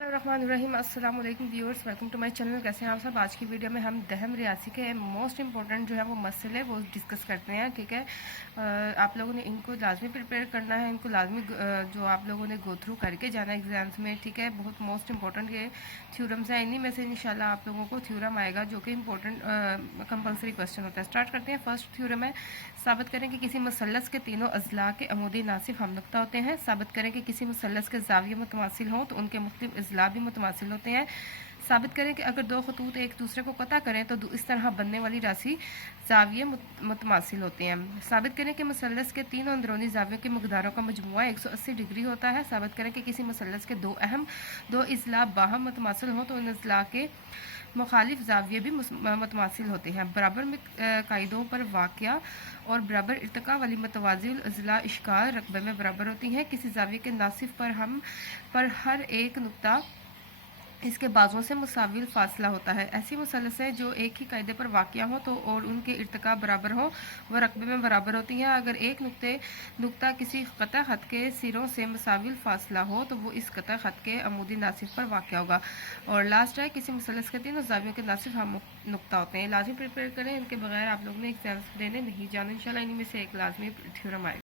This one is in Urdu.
الرحمن السلام علیکم viewers, welcome to my channel. کیسے ہیں آپ سب؟ آج کی ویڈیو میں ہم دہم ریاضی کے موسٹ امپورٹنٹ جو ہے وہ مسئلے وہ ڈسکس کرتے ہیں، ٹھیک ہے۔ آپ لوگوں نے ان کو لازمی پریپیئر کرنا ہے، ان کو لازمی جو آپ لوگوں نے گو تھرو کر کے جانا ہے ایگزامس میں، ٹھیک ہے۔ بہت موسٹ امپورٹنٹ یہ تھیورمز ہیں، انہی میں سے انشاءاللہ آپ لوگوں کو تھیورم آئے گا جو کہ امپورٹنٹ کمپلسری کویشچن ہوتا ہے۔ اسٹارٹ کرتے ہیں۔ فرسٹ تھیورم ہے، ثابت کریں کہ کسی مثلث کے تینوں اضلاع کے عمودی ناصف ہم نقطہ ہوتے ہیں۔ ثابت کریں کہ کسی مثلث کے زاویے متماثل ہوں تو ان کے مختلف اضلاع بھی متماثل ہوتے ہیں۔ ثابت کریں کہ اگر دو خطوط ایک دوسرے کو قطع کریں تو اس طرح بننے والی راسی زاویے متماثل ہوتے ہیں۔ ثابت کریں کہ مثلث کے تینوں اندرونی زاویوں کی مقداروں کا مجموعہ 180 ڈگری ہوتا ہے۔ ثابت کریں کہ کسی مثلث کے دو اضلاع باہم متماثل ہوں تو ان اضلاع کے مخالف زاویے بھی متماثل ہوتے ہیں۔ برابر قاعدوں پر واقع اور برابر ارتقاء والی متوازی الاضلاع اشکال رقبے میں برابر ہوتی ہیں۔ کسی زاویے کے ناصف پر ہر ایک نقطہ اس کے بازوؤں سے مساوی فاصلہ ہوتا ہے۔ ایسی مثلثیں جو ایک ہی قاعدے پر واقع ہوں تو اور ان کے ارتقاء برابر ہوں وہ رقبے میں برابر ہوتی ہیں۔ اگر ایک نقطہ کسی قطع خط کے سروں سے مساوی فاصلہ ہو تو وہ اس قطع خط کے عمودی ناصف پر واقع ہوگا۔ اور لاسٹ ہے، کسی مثلث کے تینوں زاویوں کے ناصف ہم نقطہ ہوتے ہیں۔ لازمی پریپیئر کریں، ان کے بغیر آپ لوگوں نے ایگزامس دینے نہیں جانا۔ انشاءاللہ انہی میں سے ایک لازمی تھیورم آئے گا۔